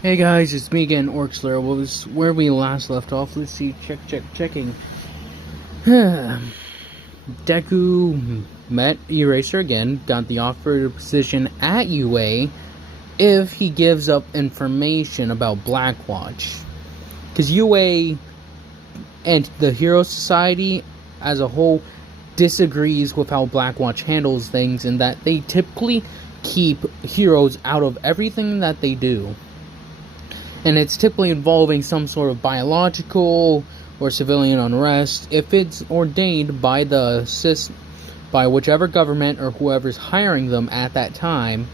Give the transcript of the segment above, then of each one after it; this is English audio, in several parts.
Hey guys, it's me again, Orxler. What was where we last left off? Let's see. Checking. Deku met Eraser again. Got the offered position at UA if he gives up information about Blackwatch. Because UA and the Hero Society as a whole disagrees with how Blackwatch handles things, and that they typically keep heroes out of everything that they do. And it's typically involving some sort of biological or civilian unrest. If it's ordained by by whichever government or whoever's hiring them at that time,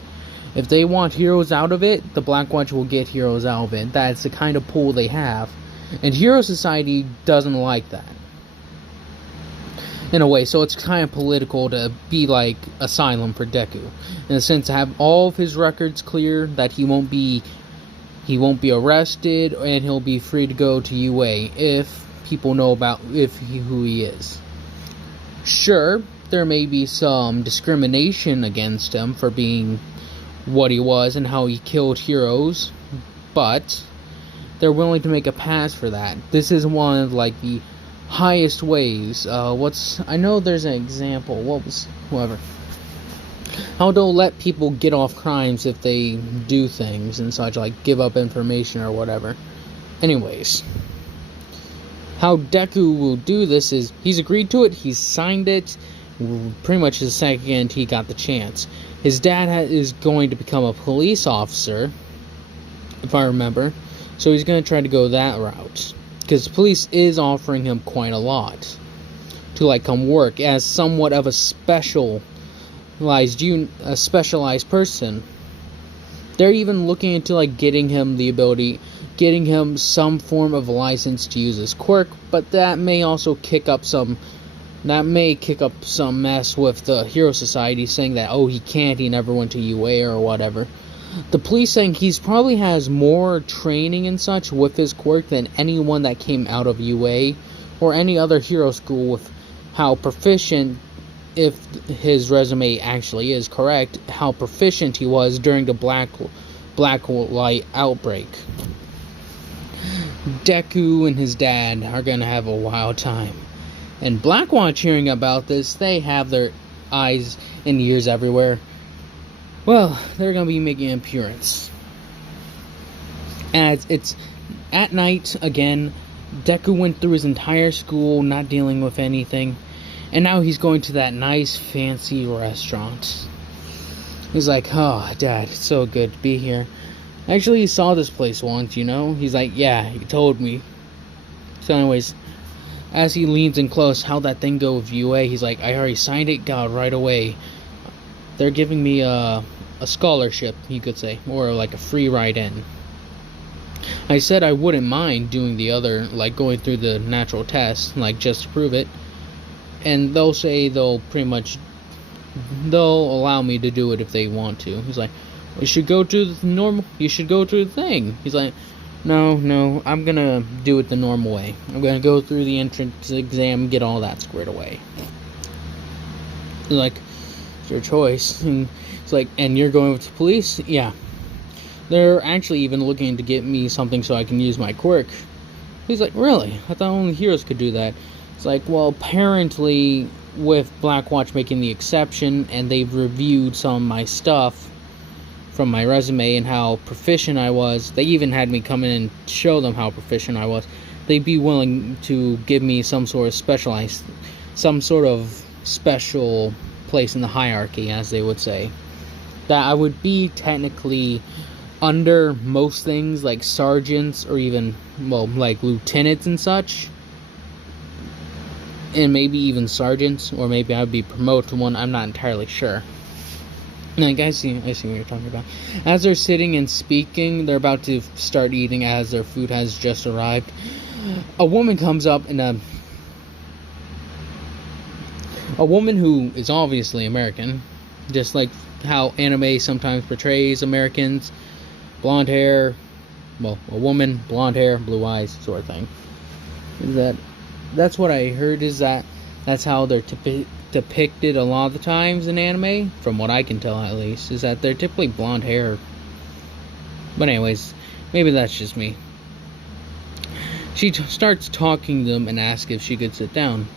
if they want heroes out of it, the Blackwatch will get heroes out of it. That's the kind of pool they have. And Hero Society doesn't like that, in a way, so it's kind of political to be like asylum for Deku, in a sense, to have all of his records clear, that he won't be arrested, and he'll be free to go to UA if people know about who he is. Sure, there may be some discrimination against him for being what he was and how he killed heroes, but they're willing to make a pass for that. This is one of like the highest ways. I know there's an example. Whoever. How they'll let people get off crimes if they do things and such, like give up information or whatever. Anyways, how Deku will do this is he's agreed to it, he's signed it, pretty much the second he got the chance. His dad is going to become a police officer, if I remember, so he's going to try to go that route, because police is offering him quite a lot to like come work as somewhat of a specialized person. They're even looking into like getting him some form of license to use his quirk, but that may kick up some mess with the Hero Society, saying that he never went to UA or whatever. The police saying he's probably has more training and such with his quirk than anyone that came out of UA or any other hero school, with how proficient, if his resume actually is correct, how proficient he was during the Blacklight outbreak. Deku and his dad are gonna have a wild time. And Blackwatch, hearing about this, they have their eyes and ears everywhere. Well, they're gonna be making an appearance. And it's at night again. Deku went through his entire school not dealing with anything, and now he's going to that nice fancy restaurant. He's like, "Oh, Dad, it's so good to be here. Actually, he saw this place once, you know?" He's like, "Yeah, he told me." So anyways, as he leans in close, how'd that thing go with UA? He's like, "I already signed it, got it right away. They're giving me a scholarship, you could say, or like a free ride in." I said I wouldn't mind doing the other, like going through the natural test, like just to prove it. And they'll say they'll allow me to do it if they want to. He's like, you should go to the thing. He's like, no, I'm gonna do it the normal way. I'm gonna go through the entrance exam, get all that squared away. He's like, it's your choice. And it's like, and you're going with the police? Yeah. They're actually even looking to get me something so I can use my quirk. He's like, really? I thought only heroes could do that. It's like, well, apparently with Blackwatch making the exception, and they've reviewed some of my stuff from my resume and how proficient I was, they even had me come in and show them how proficient I was. They'd be willing to give me some sort of special place in the hierarchy, as they would say. That I would be technically under most things, like sergeants or even, like lieutenants and such. And maybe even sergeants, or maybe I'd be promoted to one, I'm not entirely sure. Like, I see what you're talking about. As they're sitting and speaking, they're about to start eating as their food has just arrived. A woman comes up, and a woman who is obviously American, just like how anime sometimes portrays Americans. Blonde hair, a woman, blonde hair, blue eyes, sort of thing. That's what I heard, is that's how they're depicted a lot of the times in anime, from what I can tell at least, is that they're typically blonde hair. But anyways, maybe that's just me. She starts talking to them and asks if she could sit down.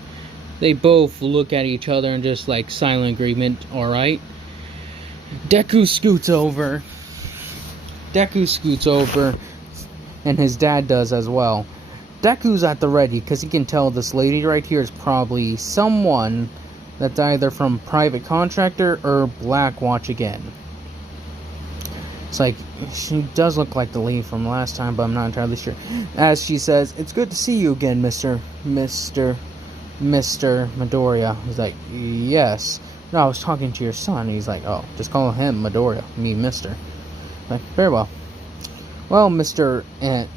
They both look at each other and just like silent agreement, alright. Deku scoots over, and his dad does as well. Deku's at the ready because he can tell this lady right here is probably someone that's either from private contractor or Blackwatch again. It's like, she does look like the lady from last time, but I'm not entirely sure. As she says, "It's good to see you again, Mr. Midoriya." He's like, "Yes. No, I was talking to your son." He's like, "Oh, just call him Midoriya, me Mr." Like, very well. Well, Mr.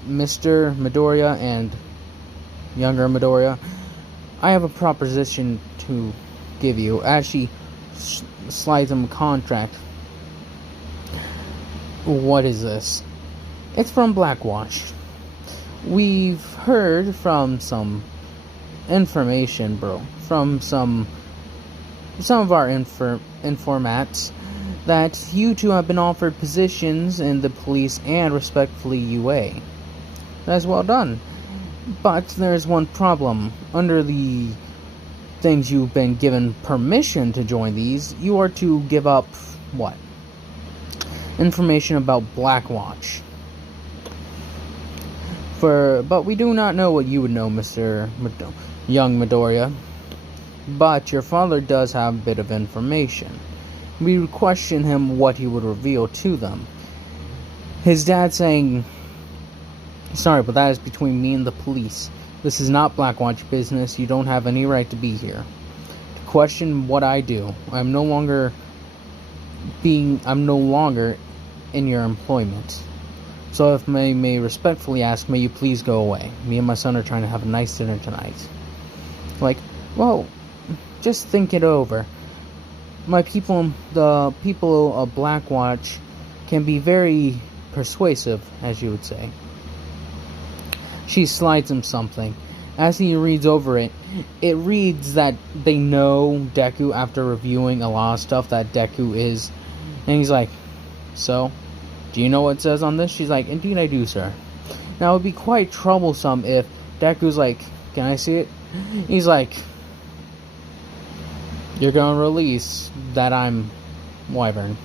Midoriya and younger Midoriya, I have a proposition to give you. As she slides him a contract. What is this? It's from Blackwatch. We've heard from some information, bro. From some of our informats that you two have been offered positions in the police and respectfully UA. That's well done. But there's one problem. Under the things you've been given permission to join these, you are to give up what? Information about Blackwatch. But we do not know what you would know, Mr. Young Midoriya. But your father does have a bit of information. We would question him what he would reveal to them. His dad saying, "Sorry, but that is between me and the police. This is not Blackwatch business. You don't have any right to be here. To question what I do. I'm no longer in your employment. So if I may respectfully ask, may you please go away. Me and my son are trying to have a nice dinner tonight." Like, well, just think it over. The people of Blackwatch can be very persuasive, as you would say. She slides him something. As he reads over it, it reads that they know Deku after reviewing a lot of stuff that Deku is. And he's like, "So, do you know what it says on this?" She's like, "Indeed I do, sir." Now, it would be quite troublesome if Deku's like, "Can I see it?" He's like, "You're gonna release that I'm Wyvern."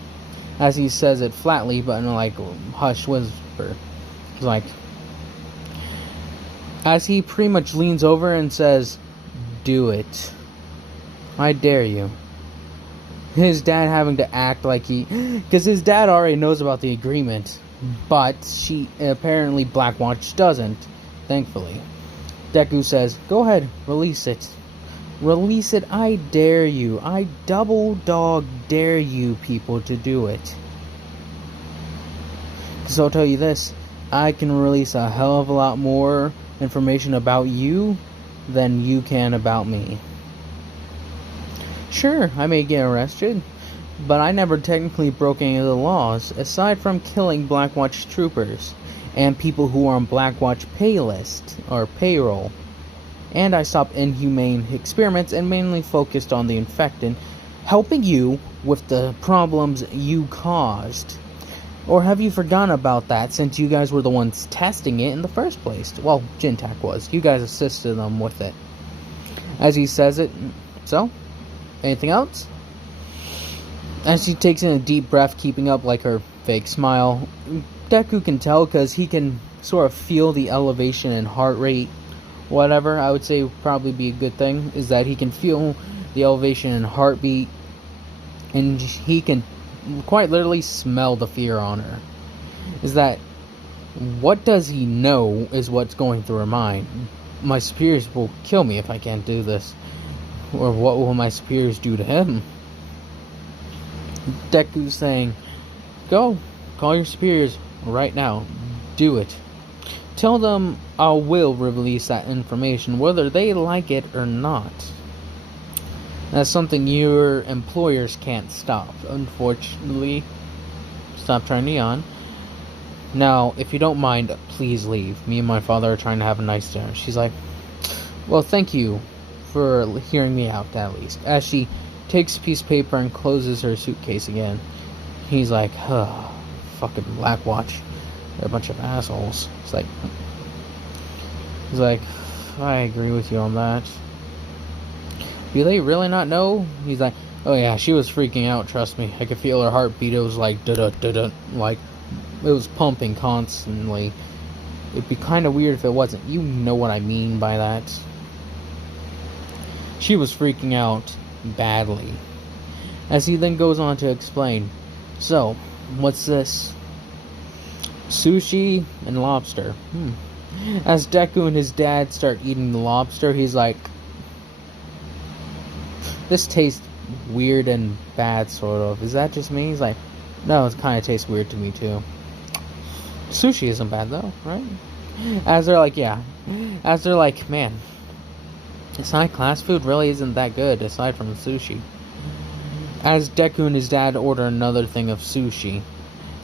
As he says it flatly, but in a like hush whisper. He's like, as he pretty much leans over and says, "Do it. I dare you." His dad having to act like because his dad already knows about the agreement, but apparently Blackwatch doesn't, thankfully. Deku says, "Go ahead, release it. Release it, I dare you. I double dog dare you people to do it. So I'll tell you this, I can release a hell of a lot more information about you than you can about me. Sure, I may get arrested, but I never technically broke any of the laws, aside from killing Blackwatch troopers and people who are on Blackwatch payroll. And I stopped inhumane experiments and mainly focused on the infected, helping you with the problems you caused. Or have you forgotten about that since you guys were the ones testing it in the first place? Well, Jintak was. You guys assisted them with it." As he says it, "So, anything else?" As she takes in a deep breath, keeping up like her fake smile, Deku can tell because he can sort of feel the elevation in heart rate. Whatever, I would say would probably be a good thing, is that he can feel the elevation in heartbeat, and he can quite literally smell the fear on her. Is that, what does he know is what's going through her mind? My superiors will kill me if I can't do this. Or what will my superiors do to him? Deku's saying, "Go, call your superiors right now. Do it. Tell them I will release that information, whether they like it or not. That's something your employers can't stop, unfortunately. Stop trying Neon. Now, if you don't mind, please leave. Me and my father are trying to have a nice dinner." She's like, "Well, thank you for hearing me out, at least." As she takes a piece of paper and closes her suitcase again. He's like, "Fucking Blackwatch." They're a bunch of assholes. He's like, I agree with you on that. Do they really not know? He's like, oh yeah, she was freaking out, trust me. I could feel her heartbeat. It was like, da-da-da-da, like, it was pumping constantly. It'd be kind of weird if it wasn't. You know what I mean by that. She was freaking out badly. As he then goes on to explain, so, what's this? Sushi and lobster. As Deku and his dad start eating the lobster, he's like, this tastes weird and bad, sort of. Is that just me? He's like, no, it kind of tastes weird to me, too. Sushi isn't bad, though, right? As they're like, yeah. As they're like, man, this high-class food really isn't that good, aside from the sushi. As Deku and his dad order another thing of sushi,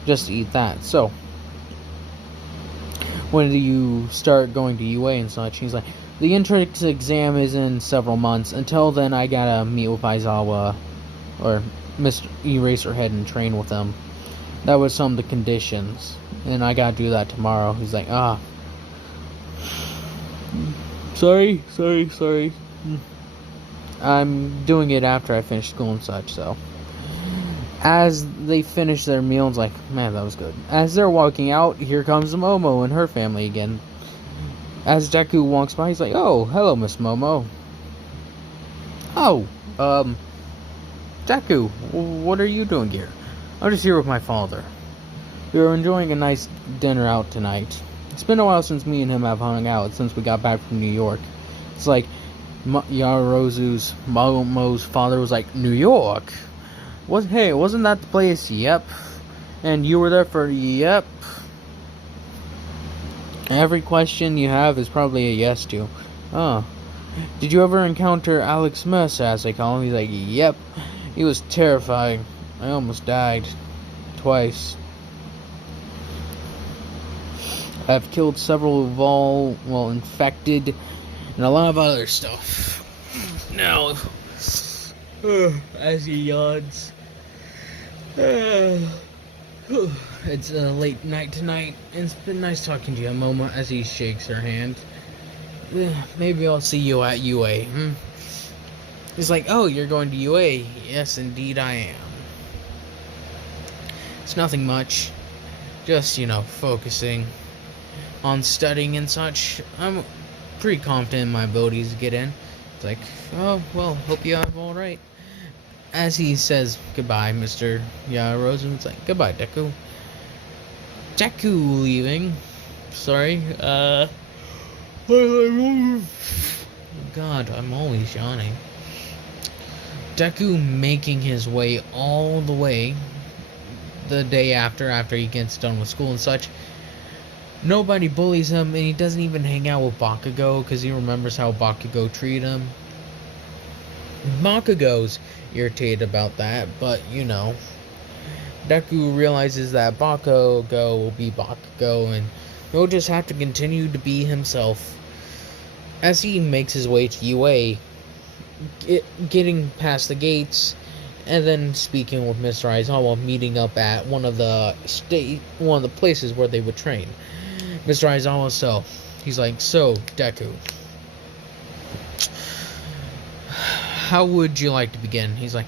just to eat that. So, when do you start going to UA and such? He's like, the entrance exam is in several months. Until then, I gotta meet with Aizawa or Mr. Eraserhead and train with them. That was some of the conditions, and I gotta do that tomorrow. He's like, sorry. I'm doing it after I finish school and such, so. As they finish their meal, it's like, man, that was good. As they're walking out, here comes Momo and her family again. As Deku walks by, he's like, oh, hello, Miss Momo. Oh, Deku, what are you doing here? I'm just here with my father. We were enjoying a nice dinner out tonight. It's been a while since me and him have hung out, since we got back from New York. It's like, Yaoyorozu's Momo's father was like, New York? Wasn't that the place? Yep. And you were there for, yep. Every question you have is probably a yes to. Oh. Did you ever encounter Alex Mess, as they call him? He's like, yep. He was terrifying. I almost died. Twice. I've killed several infected, and a lot of other stuff. Now, as he yawns, it's a late night tonight, and it's been nice talking to you, Momo, as he shakes her hand. Maybe I'll see you at UA. He's like, oh, you're going to UA? Yes, indeed I am. It's nothing much. Just, focusing on studying and such. I'm pretty confident in my abilities to get in. It's like, oh, well, hope you have all right. As he says goodbye, Mr. Yaoyorozu, it's like, goodbye, Deku. Deku leaving. Sorry, God, I'm always yawning. Deku making his way all the way the day after he gets done with school and such. Nobody bullies him, and he doesn't even hang out with Bakugo because he remembers how Bakugo treated him. Bakugo's irritated about that, but Deku realizes that Bakugo will be Bakugo, and he'll just have to continue to be himself. As he makes his way to UA, getting past the gates, and then speaking with Mr. Aizawa, meeting up at one of the places where they would train. Mr. Aizawa, he's like, so, Deku, how would you like to begin? He's like,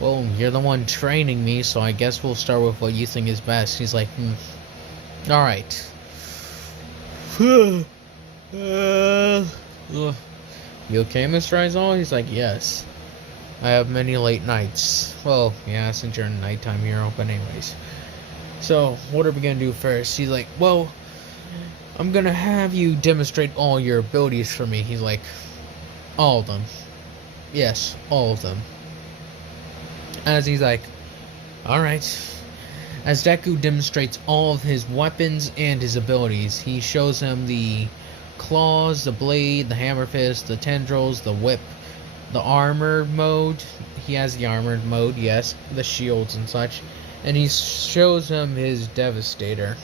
well, you're the one training me, so I guess we'll start with what you think is best. He's like, alright. You okay, Mr. Aizawa? He's like, yes. I have many late nights. Well, yeah, since you're a nighttime hero, but anyways. So, what are we gonna do first? He's like, well, I'm gonna have you demonstrate all your abilities for me. He's like, all of them. Yes, all of them. As he's like, alright. As Deku demonstrates all of his weapons and his abilities, he shows him the claws, the blade, the hammer fist, the tendrils, the whip, the armor mode. He has the armored mode, yes, the shields and such. And he shows him his Devastator.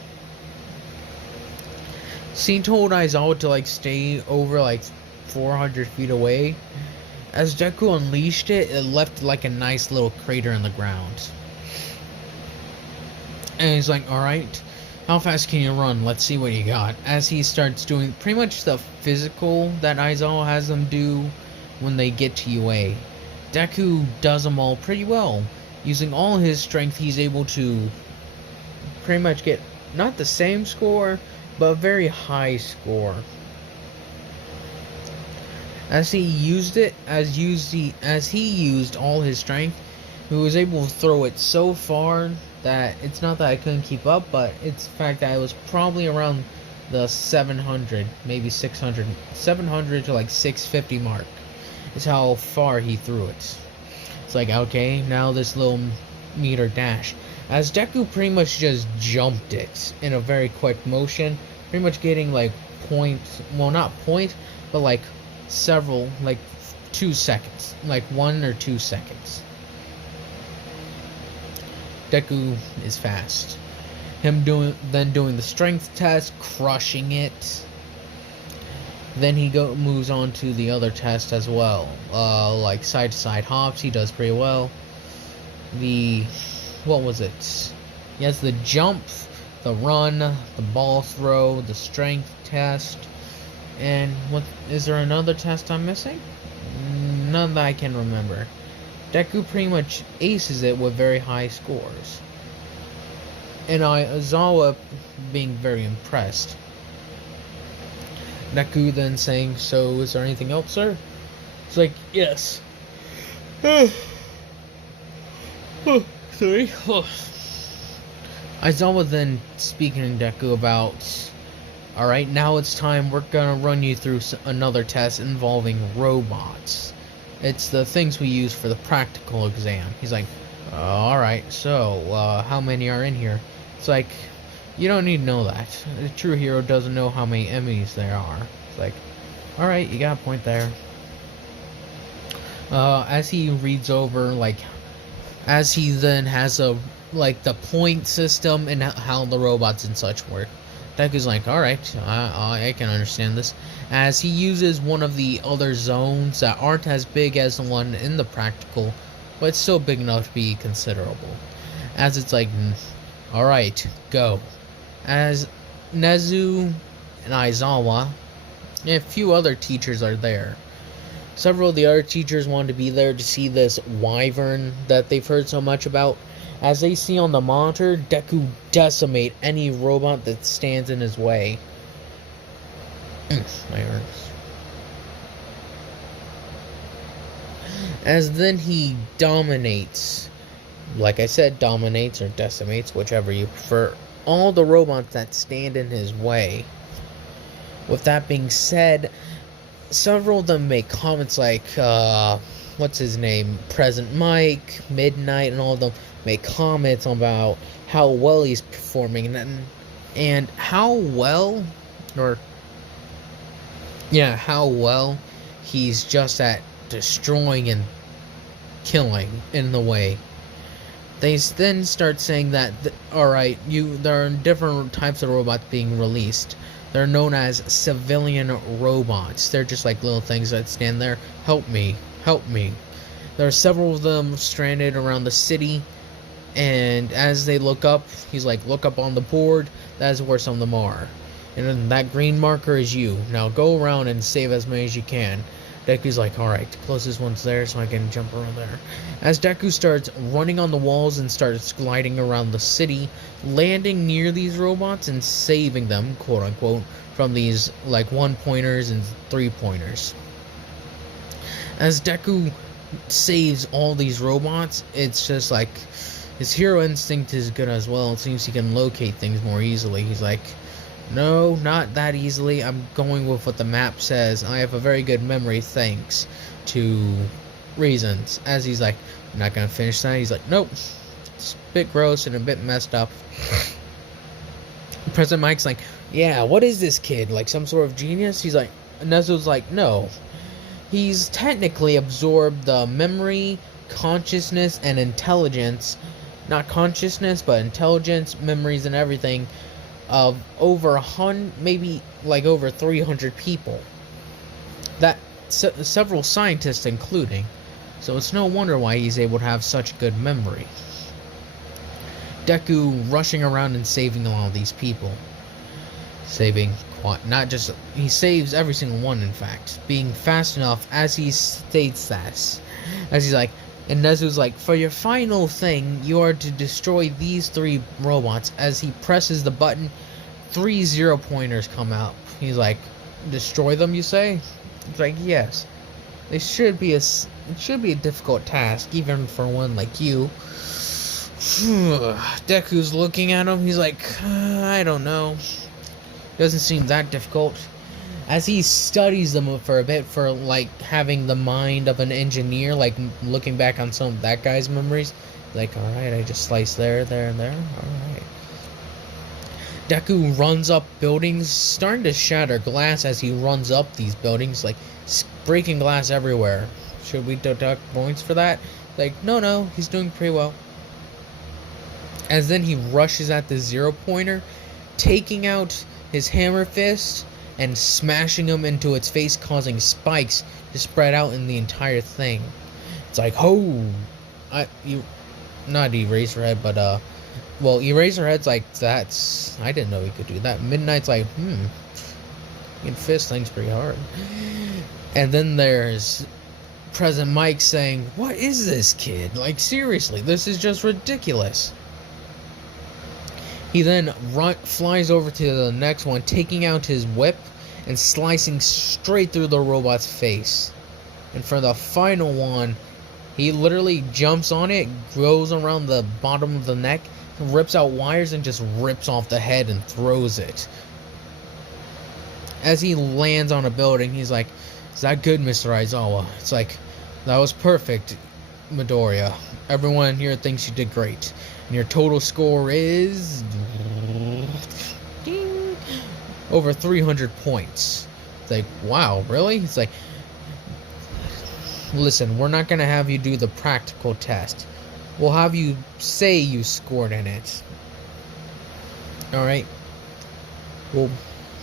He told Aizawa to stay over 400 feet away. As Deku unleashed it, it left a nice little crater in the ground. And he's like, alright, How fast can you run? Let's see what you got. As he starts doing pretty much the physical that Aizawa has them do when they get to UA. Deku does them all pretty well. Using all his strength, he's able to pretty much get not the same score, but a very high score. As he used all his strength, he was able to throw it so far that it's not that I couldn't keep up, but it's the fact that it was probably around the 700, maybe 600, 700 to like 650 mark. Is how far he threw it. It's like, okay, now this little meter dash. As Deku pretty much just jumped it in a very quick motion, pretty much getting like not point, but like several, like 2 seconds, like 1 or 2 seconds. Deku is fast. Him doing the strength test, crushing it. Then he moves on to the other test as well, like side to side hops. He does pretty well. What was it? He has the jump, the run, the ball throw, the strength test, and what is there another test I'm missing? None that I can remember. Deku pretty much aces it with very high scores, and Aizawa being very impressed. Deku then saying, "So, is there anything else, sir?" It's like, "Yes." Sorry. Aizawa then speaking to Deku about, "Alright, now it's time. We're gonna run you through another test involving robots. It's the things we use for the practical exam." He's like, "Alright, so, how many are in here?" It's like, you don't need to know that. A true hero doesn't know how many enemies there are. It's like, alright, you got a point there. As he reads over, as he then has the point system and how the robots and such work, Deku's like, alright, I can understand this. As he uses one of the other zones that aren't as big as the one in the practical, but it's still big enough to be considerable. As it's like, alright, go. As Nezu and Aizawa and a few other teachers are there. Several of the other teachers wanted to be there to see this wyvern that they've heard so much about. As they see on the monitor, Deku decimate any robot that stands in his way. My ears. As then he dominates, like I said, dominates or decimates, whichever you prefer, all the robots that stand in his way. With that being said, several of them make comments like, what's his name? Present Mike, Midnight, and all of them make comments about how well he's performing and how well he's just at destroying and killing in the way. They then start saying that, alright, there are different types of robots being released. They're known as civilian robots. They're just like little things that stand there. Help me, help me. There are several of them stranded around the city, and as they look up, he's like, look up on the board, that's where some of them are. And that green marker is you. Now go around and save as many as you can. Deku's like, alright, the closest one's there, so I can jump around there. As Deku starts running on the walls and starts gliding around the city, landing near these robots and saving them, quote unquote, from these like 1-pointers and 3-pointers. As Deku saves all these robots, it's just like his hero instinct is good as well. It seems he can locate things more easily. He's like, no, not that easily. I'm going with what the map says. I have a very good memory thanks to reasons. As he's like, I'm not gonna finish that. He's like, nope. It's a bit gross and a bit messed up. President Mike's like, yeah, what is this kid? Like some sort of genius? He's like, Nezu's like, no. He's technically absorbed the memory, consciousness, and intelligence. Not consciousness, but intelligence, memories, and everything of over 100, maybe like over 300 people. That several scientists including. So it's no wonder why he's able to have such good memory. Deku rushing around and saving all these people. Saving, not just, he saves every single one, in fact. Being fast enough, as he states that. As he's like, and Nezu's like, for your final thing, you are to destroy these 3 robots. As he presses the button, 3 0-pointers come out. He's like, destroy them, you say? He's like, yes. It should be a difficult task, even for one like you. Deku's looking at him. He's like, I don't know. Doesn't seem that difficult. As he studies them for a bit, for like having the mind of an engineer, like looking back on some of that guy's memories, like, alright, I just sliced there, and there. Alright. Deku runs up buildings, starting to shatter glass as he runs up these buildings, like breaking glass everywhere. Should we deduct points for that? Like, no, he's doing pretty well. As then he rushes at the 0-pointer, taking out his hammer fist and smashing him into its face, causing spikes to spread out in the entire thing. It's like, oh, not Eraserhead, but well, Eraserhead's like, I didn't know he could do that. Midnight's like, you can fist things pretty hard. And then there's President Mike saying, what is this kid? Like, seriously, this is just ridiculous. He then flies over to the next one, taking out his whip and slicing straight through the robot's face. And for the final one, he literally jumps on it, goes around the bottom of the neck, rips out wires, and just rips off the head and throws it. As he lands on a building, he's like, is that good, Mr. Aizawa? It's like, that was perfect, Midoriya. Everyone here thinks you did great. And your total score is over 300 points. It's like, wow, really? It's like, listen, we're not going to have you do the practical test. We'll have you say you scored in it. Alright? Well,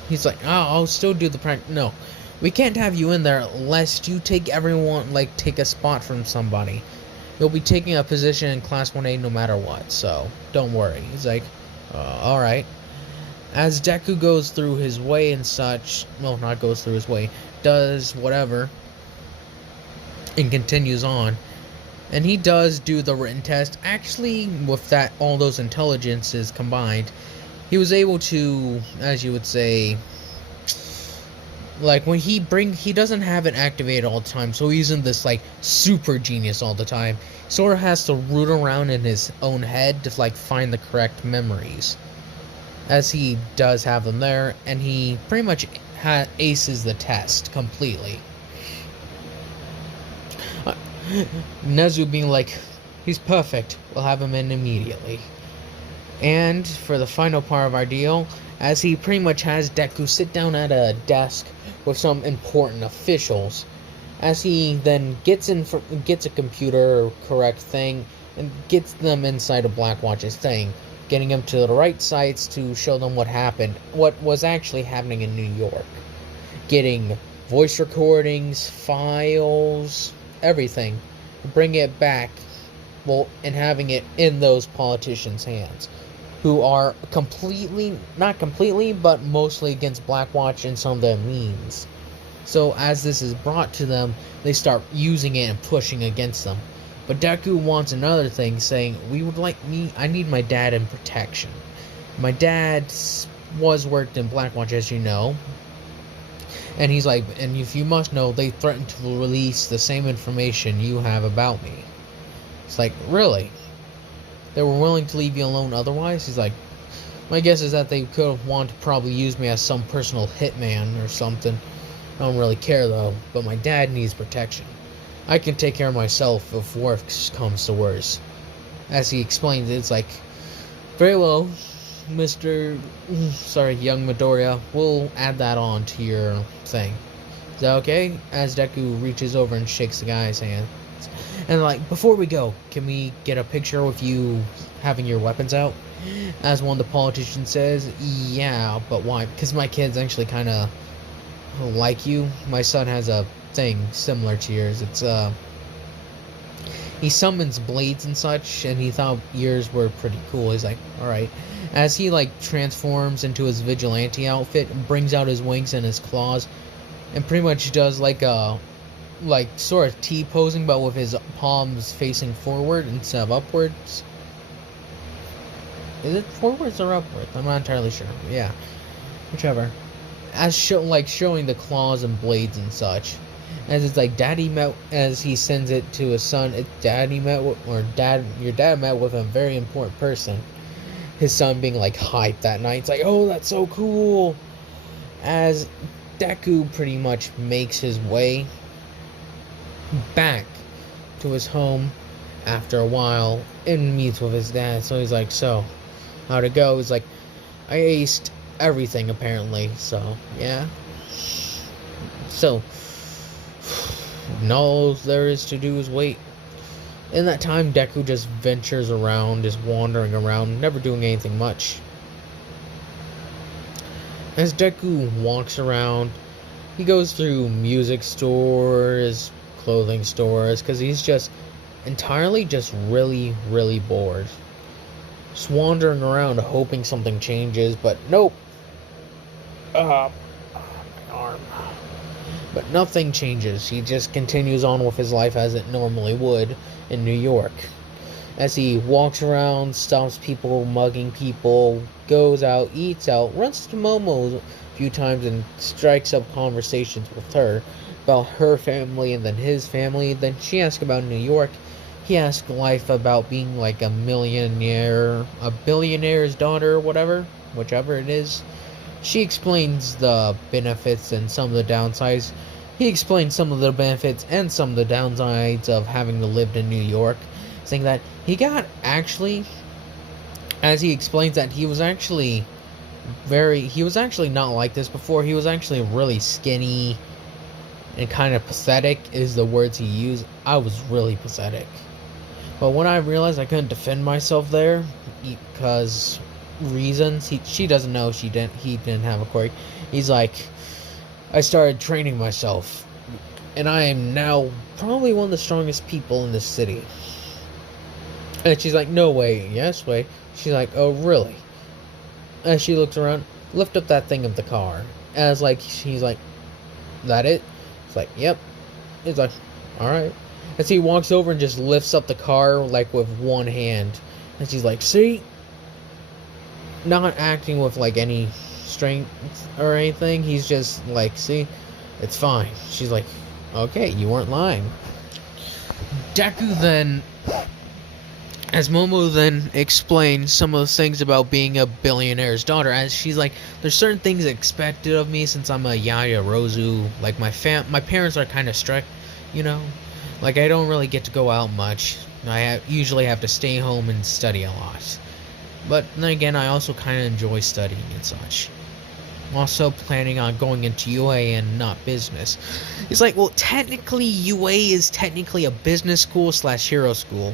he's like, oh, I'll still do the practical. No, we can't have you in there lest you take everyone, like, take a spot from somebody. You'll be taking a position in Class 1A no matter what, so don't worry. He's like, alright. As Deku goes through his way and such, well, not goes through his way, does whatever, and continues on. And he does do the written test. Actually, with that, all those intelligences combined, he was able to, as you would say, like, when he doesn't have it activated all the time, so he's in this, like, super genius all the time. Sort of has to root around in his own head to, like, find the correct memories. As he does have them there, and he pretty much aces the test completely. Nezu being like, he's perfect, we'll have him in immediately. And for the final part of our deal, as he pretty much has Deku sit down at a desk with some important officials, as he then gets a computer correct thing and gets them inside of Blackwatch's thing, getting them to the right sites to show them what was actually happening in New York, getting voice recordings, files, everything, bring it back, well, and having it in those politicians' hands, who are not completely, but mostly against Blackwatch in some of their means. So as this is brought to them, they start using it and pushing against them. But Deku wants another thing, saying, I need my dad in protection. My dad worked in Blackwatch, as you know. And he's like, and if you must know, they threatened to release the same information you have about me. It's like, really? They were willing to leave you alone otherwise? He's like, my guess is that they could have wanted to probably use me as some personal hitman or something. I don't really care though, but my dad needs protection. I can take care of myself if worse comes to worse. As he explains it, it's like, very well, young Midoriya, we'll add that on to your thing. Is that okay? As Deku reaches over and shakes the guy's hand. And like, before we go, can we get a picture with you having your weapons out? As one of the politicians says, yeah, but why? Because my kids actually kind of like you. My son has a thing similar to yours. It's He summons blades and such, and he thought yours were pretty cool. He's like, alright. As he like transforms into his vigilante outfit and brings out his wings and his claws, and pretty much does like a sort of T posing, but with his palms facing forward instead of upwards. Is it forwards or upwards? I'm not entirely sure. Yeah, whichever. As showing the claws and blades and such. As it's like as he sends it to his son, your dad met with a very important person. His son being like hyped that night. It's like, oh, that's so cool. As Deku pretty much makes his way back to his home after a while and meets with his dad. So he's like, so, how'd it go? He's like, I aced everything apparently. So, yeah. So, all there is to do is wait. In that time, Deku just ventures around, just wandering around, never doing anything much. As Deku walks around, he goes through music stores, clothing stores, because he's just entirely just really, really bored. Just wandering around hoping something changes, but nope. My arm. But nothing changes. He just continues on with his life as it normally would in New York. As he walks around, stops people, mugging people, goes out, eats out, runs to Momo a few times and strikes up conversations with her about her family and then his family. Then she asks about New York. He asks life about being like a billionaire's daughter or whichever it is. She explains the benefits and some of the downsides. He explains some of the benefits and some of the downsides of having to live in New York, saying that as he explains that he was actually not like this before. He was actually really skinny and kind of pathetic is the words he used. I was really pathetic. But when I realized I couldn't defend myself there because reasons she doesn't know he didn't have a quirk. He's like, I started training myself and I am now probably one of the strongest people in this city. And she's like, no way. Yes way. She's like, oh really? As she looks around, lift up that thing of the car. As like he's like, that it? It's like, yep. He's like, alright. As he walks over and just lifts up the car like with one hand. And she's like, see? Not acting with like any strength or anything. He's just like, see, it's fine. She's like, okay, you weren't lying. Deku then, as Momo then explains some of the things about being a billionaire's daughter, as she's like, there's certain things expected of me since I'm a Yayarozu. Like my parents are kind of strict, you know. Like I don't really get to go out much. I usually have to stay home and study a lot. But then again, I also kind of enjoy studying and such. I'm also planning on going into UA and not business. It's like, well, technically UA is technically a business school / hero school.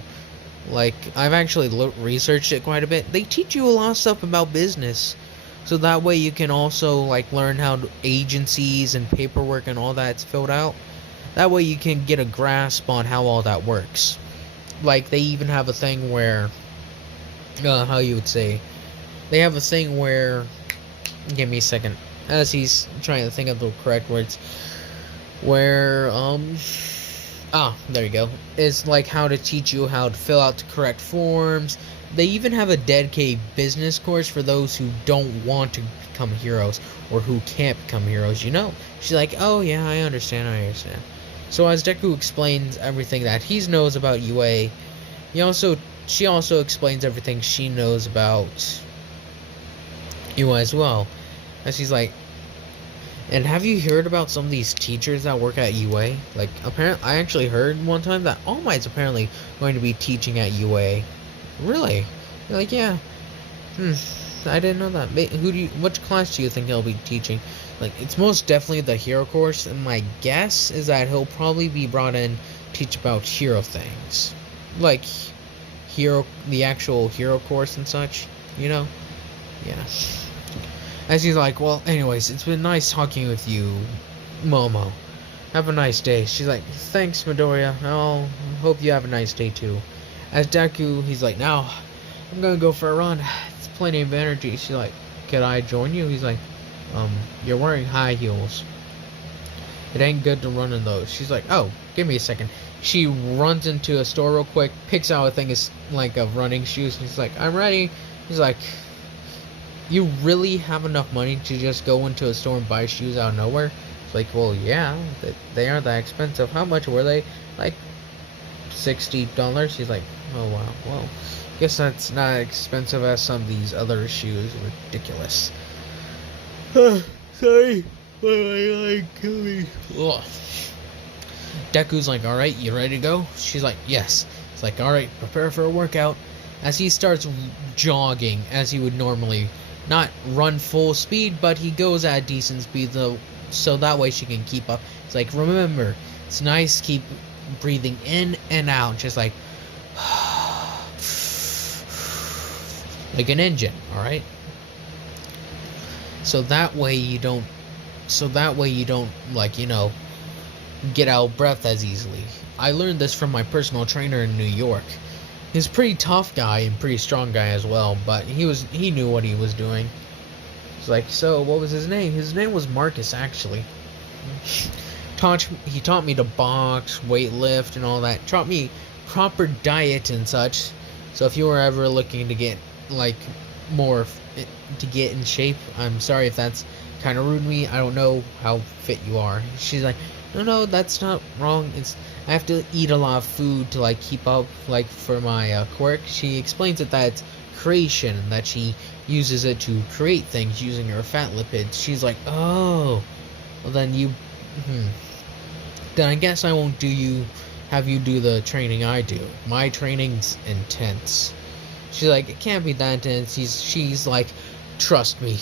Like, I've actually researched it quite a bit. They teach you a lot of stuff about business. So that way you can also, like, learn how agencies and paperwork and all that's filled out. That way you can get a grasp on how all that works. Like, they even have a thing where... how you would say, they have a thing where, give me a second, as he's trying to think of the correct words, where, there you go, it's like how to teach you how to fill out the correct forms. They even have a dedicated business course for those who don't want to become heroes, or who can't become heroes, you know. She's like, oh yeah, I understand. So as Deku explains everything that he knows about UA, she also explains everything she knows about UA as well. And she's like, and have you heard about some of these teachers that work at UA? Like, apparently, I actually heard one time that All Might's apparently going to be teaching at UA. Really? You're like, yeah. I didn't know that. Which class do you think he'll be teaching? Like, it's most definitely the hero course, and my guess is that he'll probably be brought in to teach about hero things. Like, the actual hero course and such, you know? Yeah. As he's like, well, anyways, it's been nice talking with you, Momo. Have a nice day. She's like, thanks, Midoriya. Oh, hope you have a nice day too. As Deku, he's like, now, I'm gonna go for a run. It's plenty of energy. She's like, could I join you? He's like, you're wearing high heels. It ain't good to run in those. She's like, oh, give me a second. She runs into a store real quick, picks out a thing of running shoes, and he's like, I'm ready. He's like, you really have enough money to just go into a store and buy shoes out of nowhere? It's like, well, yeah, they aren't that expensive. How much were they? Like $60. She's like, oh wow, well, guess that's not expensive as some of these other shoes. Ridiculous. Sorry, but I like killing. Deku's like, alright, you ready to go? She's like, yes. It's like, alright, prepare for a workout. As he starts jogging, as he would normally, not run full speed, but he goes at decent speed, though, so that way she can keep up. It's like, remember, it's nice, keep breathing in and out, just like, like an engine, alright? So that way you don't, like, get out of breath as easily. I learned this from my personal trainer in New York. He's a pretty tough guy and pretty strong guy as well, but he knew what he was doing. It's like, so what was his name? His name was Marcus, actually. He taught me to box, weight lift, and all that. Taught me proper diet and such. So if you were ever looking to get get in shape, I'm sorry if that's kind of rude to me. I don't know how fit you are. She's like, no, that's not wrong. I have to eat a lot of food to like keep up, like for my quirk. She explains that it's creation, that she uses it to create things using her fat lipids. She's like, oh, well then then I guess I won't have you do the training I do. My training's intense. She's like, it can't be that intense. She's like, trust me,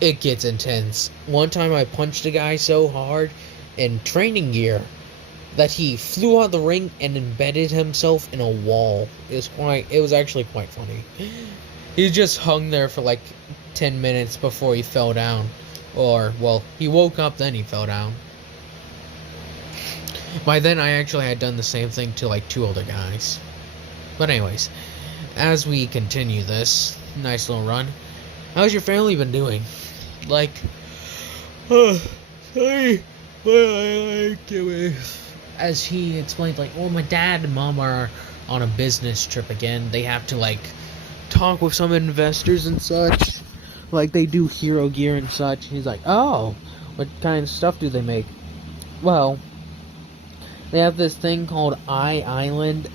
it gets intense. One time I punched a guy so hard in training gear that he flew out of the ring and embedded himself in a wall. It was actually quite funny. He just hung there for like 10 minutes before he fell down. Or, well, he woke up, then he fell down. By then, I actually had done the same thing to like 2 other guys. But anyways, as we continue this nice little run, how's your family been doing? Like, sorry, but I like it. As he explained, like, well, my dad and mom are on a business trip again. They have to like talk with some investors and such. Like, they do hero gear and such. He's like, oh, what kind of stuff do they make? Well, they have this thing called Island.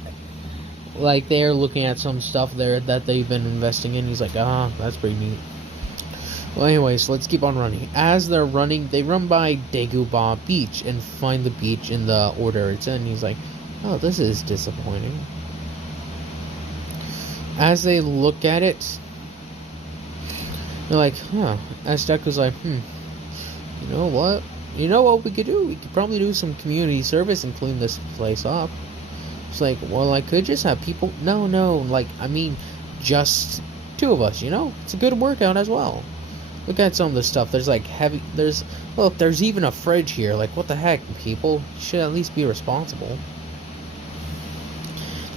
Like, they're looking at some stuff there that they've been investing in. He's like, that's pretty neat. Well, anyways, let's keep on running. As they're running, they run by Dagobah Beach and find the beach in the order it's in. He's like, oh, this is disappointing. As they look at it, they're like, huh. As Deku's like, you know what? You know what we could do? We could probably do some community service and clean this place up. It's like, well, I could just have people... No, like, I mean, just 2 of us, It's a good workout as well. Look at some of the stuff. There's like there's even a fridge here. Like, what the heck, people? Should at least be responsible.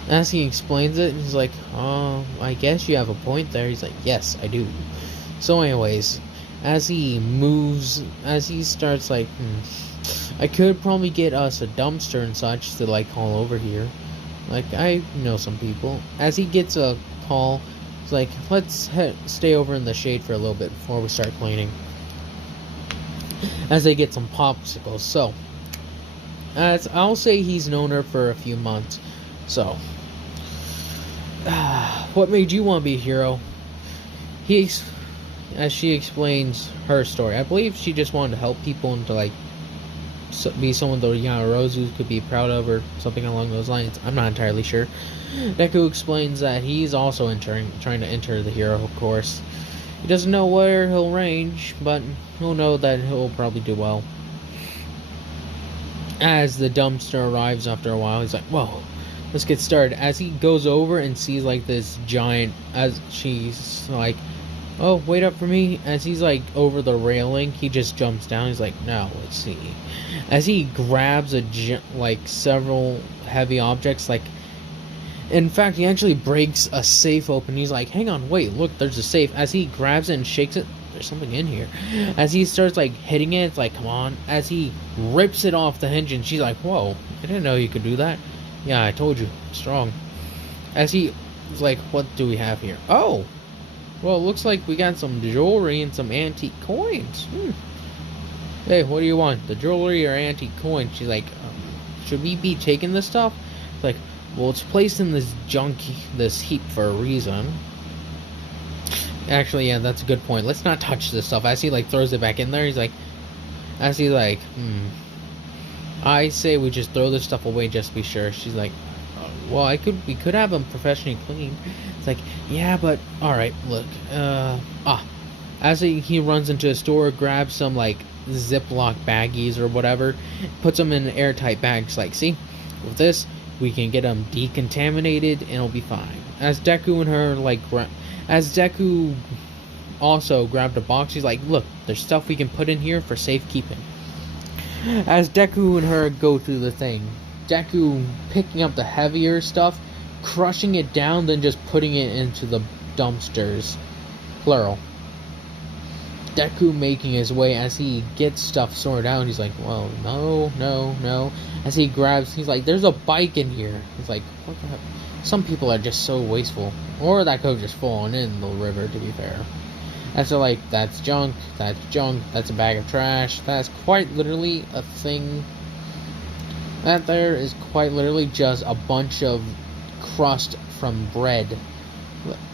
As he explains it, he's like, oh, I guess you have a point there. He's like, yes, I do. So anyways, as he starts like, I could probably get us a dumpster and such to like haul over here. Like, I know some people. As he gets a call, it's like, let's stay over in the shade for a little bit before we start cleaning. As they get some popsicles. So, as I'll say he's known her for a few months. So, what made you want to be a hero? As she explains her story, I believe she just wanted to help people and to like be someone that Yaoyorozu could be proud of, or something along those lines. I'm not entirely sure. Deku explains that he's also trying to enter the hero course. He doesn't know where he'll range, but he'll know that he'll probably do well. As the dumpster arrives after a while, he's like, whoa, let's get started. As he goes over and sees like this giant, as she's like, Oh, wait up for me. As he's like over the railing, he just jumps down. He's like, no, let's see. As he grabs like several heavy objects, like in fact, he actually breaks a safe open. He's like, hang on, wait, look, there's a safe. As he grabs it and shakes it, there's something in here. As he starts like hitting it, it's like, come on. As he rips it off the hinge, and she's like, whoa, I didn't know you could do that. Yeah, I told you, strong. As he's like, what do we have here? Oh, well, it looks like we got some jewelry and some antique coins. Hey, what do you want? The jewelry or antique coins? She's like, should we be taking this stuff? It's like, well, it's placed in this heap for a reason. Actually, yeah, that's a good point. Let's not touch this stuff. As he like throws it back in there, he's like, I say we just throw this stuff away just to be sure. She's like, well, we could have them professionally cleaned. It's like, yeah, but all right, look, as he runs into a store, grabs some like Ziploc baggies or whatever, puts them in airtight bags. Like, see, with this, we can get them decontaminated and it'll be fine. As Deku and her like, as Deku also grabbed a box, she's like, look, there's stuff we can put in here for safekeeping. As Deku and her go through the thing, Deku picking up the heavier stuff, crushing it down, then just putting it into the dumpsters. Plural. Deku making his way as he gets stuff sorted out. He's like, well, no. As he grabs, he's like, there's a bike in here. He's like, what the heck? Some people are just so wasteful. Or that could have just fallen in the river, to be fair. And so, like, that's junk, that's a bag of trash. That's quite literally a thing. That there is quite literally just a bunch of crust from bread.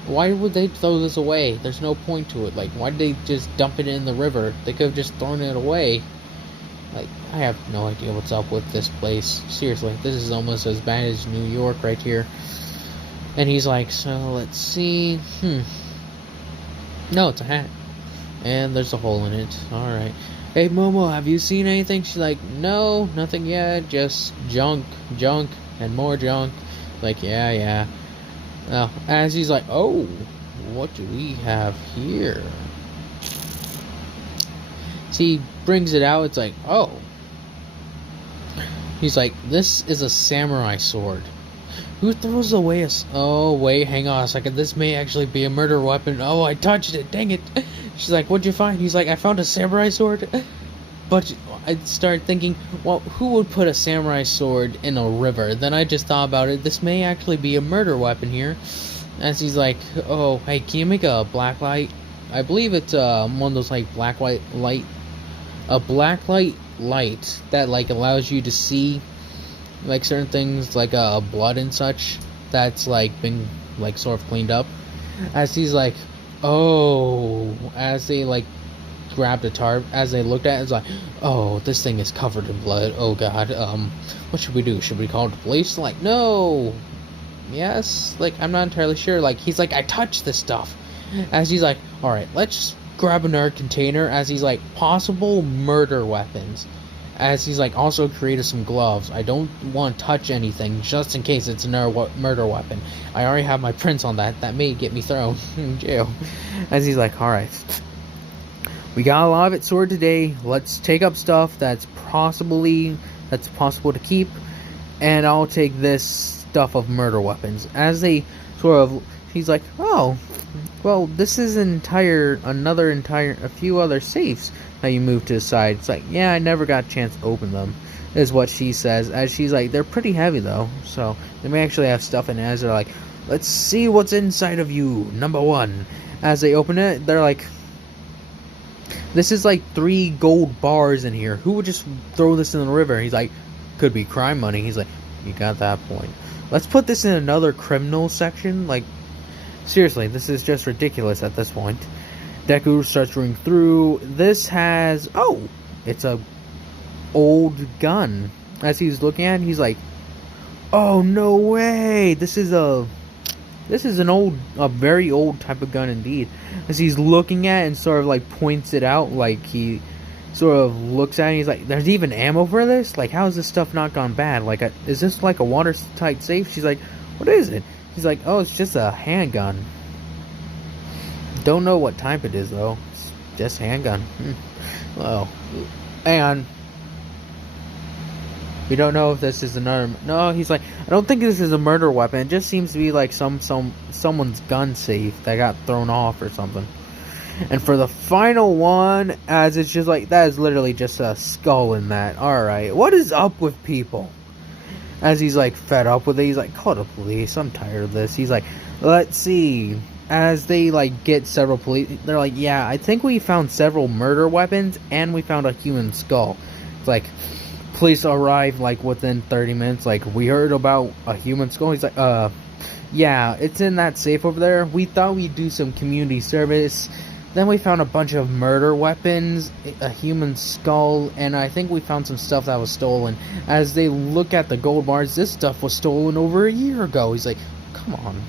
Why would they throw this away? There's no point to it. Like, why did they just dump it in the river? They could have just thrown it away. Like, I have no idea what's up with this place. Seriously, this is almost as bad as New York right here. And he's like, so let's see. No, it's a hat. And there's a hole in it. Alright. Hey, Momo, have you seen anything? She's like, no, nothing yet. Just junk, and more junk. Like, yeah. Now, as he's like, oh, what do we have here? See, he brings it out. It's like, oh. He's like, this is a samurai sword. Who throws away oh, wait, hang on a second. This may actually be a murder weapon. Oh, I touched it. Dang it. She's like, what'd you find? He's like, I found a samurai sword. But I started thinking, well, who would put a samurai sword in a river? Then I just thought about it. This may actually be a murder weapon here. As he's like, oh, hey, can you make a black light? I believe it's one of those, like, black light. A black light that, like, allows you to see, like, certain things, like blood and such, that's like been like sort of cleaned up. As he's like, oh, as they like grabbed a tarp, as they looked at it, it's like, oh, this thing is covered in blood. Oh god, what should we do? Should we call the police? Like, no. Yes, like, I'm not entirely sure. Like, he's like, I touched this stuff. As he's like, all right, let's grab another container. As he's like, possible murder weapons. As he's like, also created some gloves. I don't want to touch anything, just in case it's another murder weapon. I already have my prints on that. That may get me thrown in jail. As he's like, alright. We got a lot of it sorted today. Let's take up stuff that's possible to keep. And I'll take this stuff of murder weapons. As they he's like, oh, well, this is a few other safes that you move to the side. It's like, yeah, I never got a chance to open them, is what she says. As she's like, they're pretty heavy though, so they may actually have stuff in it. As they're like, let's see what's inside of you, number one. As they open it, they're like, this is like 3 gold bars in here. Who would just throw this in the river? He's like, could be crime money. He's like, you got that point. Let's put this in another criminal section. Like, seriously, this is just ridiculous at this point. Deku starts reading through. This has, oh, it's a old gun. As he's looking at it, he's like, oh, no way. This is a very old type of gun indeed. As he's looking at it and sort of like points it out, like he sort of looks at it and he's like, there's even ammo for this? Like, how has this stuff not gone bad? Like, is this like a watertight safe? She's like, what is it? He's like, oh, it's just a handgun. Don't know what type it is though. It's just handgun. Well, and we don't know if this is another. No, he's like, I don't think this is a murder weapon. It just seems to be like someone's gun safe that got thrown off or something. And for the final one, as it's just like, that is literally just a skull in that. Alright, what is up with people? As he's like fed up with it, he's like, call the police, I'm tired of this. He's like, let's see. As they like get several police, they're like, yeah, I think we found several murder weapons and we found a human skull. It's like, police arrive like within 30 minutes. Like, we heard about a human skull. He's like, yeah, it's in that safe over there. We thought we'd do some community service. Then we found a bunch of murder weapons, a human skull, and I think we found some stuff that was stolen. As they look at the gold bars, this stuff was stolen over a year ago. He's like, come on.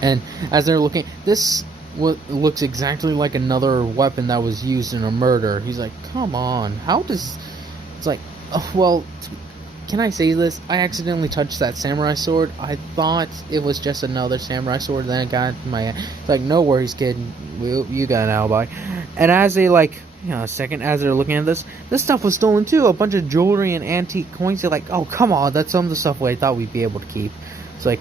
And as they're looking, this looks exactly like another weapon that was used in a murder. He's like, come on. How does... It's like, oh, well... Can I say this? I accidentally touched that samurai sword. I thought it was just another samurai sword. Then it got my... It's like, no worries, kid. You got an alibi. And as they, like... a second, as they're looking at this stuff was stolen too. A bunch of jewelry and antique coins. They're like, oh, come on. That's some of the stuff I thought we'd be able to keep. It's like...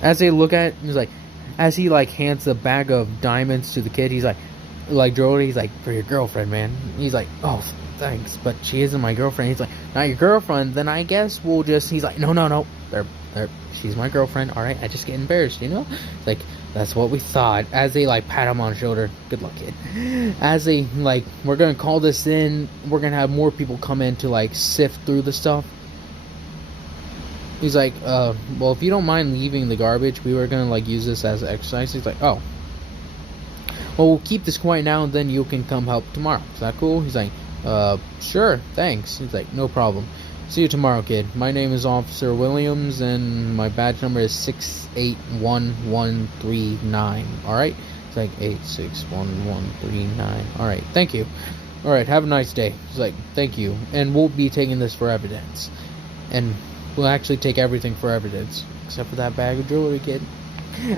As they look at it, he's like... As he, like, hands the bag of diamonds to the kid, he's like, jewelry, he's like, for your girlfriend, man. He's like, oh... thanks, but she isn't my girlfriend. He's like, not your girlfriend, then I guess we'll just... He's like, no, she's my girlfriend. Alright, I just get embarrassed, you know? Like, that's what we thought. As they, like, pat him on the shoulder. Good luck, kid. As they, like, we're gonna call this in. We're gonna have more people come in to, like, sift through the stuff. He's like, well, if you don't mind leaving the garbage, we were gonna, like, use this as exercise. He's like, oh. Well, we'll keep this quiet now, and then you can come help tomorrow. Is that cool? He's like, sure, thanks. He's like, no problem. See you tomorrow, kid. My name is Officer Williams, and my badge number is 681139. Alright? It's like 861139. Alright, thank you. Alright, have a nice day. He's like, thank you. And we'll be taking this for evidence. And we'll actually take everything for evidence. Except for that bag of jewelry, kid.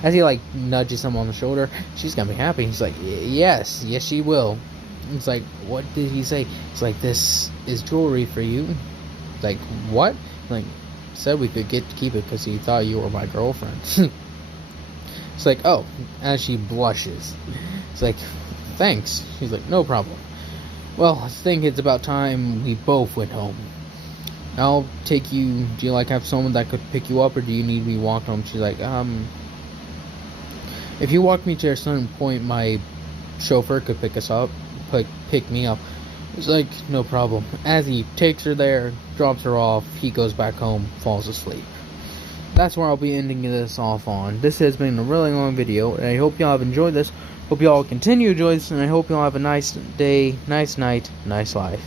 As he, like, nudges him on the shoulder, she's gonna be happy. He's like, yes, she will. It's like, what did he say? It's like, this is jewelry for you. Like, what? Like, said we could get to keep it because he thought you were my girlfriend. It's like, oh, as she blushes. It's like, thanks. She's like, no problem. Well, I think it's about time we both went home. I'll take you. Do you, like, have someone that could pick you up, or do you need me walk home? She's like, if you walk me to a certain point, my chauffeur could pick us up. Pick me up. It's like, no problem. As he takes her there, drops her off, he goes back home, falls asleep. That's where I'll be ending this off on. This has been a really long video, and I hope y'all have enjoyed this. Hope y'all continue to enjoy this, and I hope y'all have a nice day, nice night, nice life.